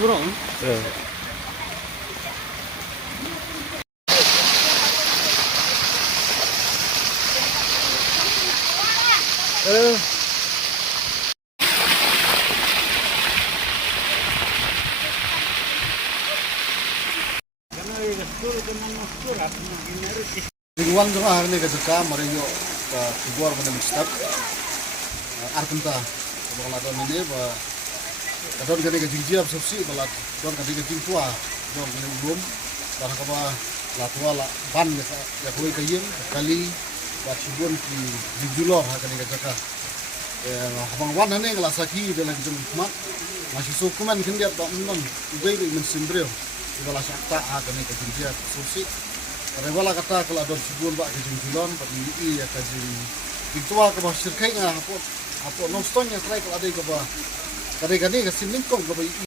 bro. Ringwan jong ahar ne gajaka mareyo ka kubuar bana mistap arkenta bala don ne ba kadon gade gajing jiap sabsi bala don gade gajing tua don ne ulum bar ka ba la tua la ban ya koi kayem kali ba subon ki jujulor ha kane gajaka habang wan ne ngala saki de la jom mat masih sukuman kin dia tak non ubai men simbreo bala sakta ha kane gajing jiap sabsi Rewala kata kalau ada sebelum bak kejung julon, bak ini ya kejung ditua ke bawah sirkai ngah apa nongstonya try kalau ada ke bawah kadang-kadang ke simingkong ke bawah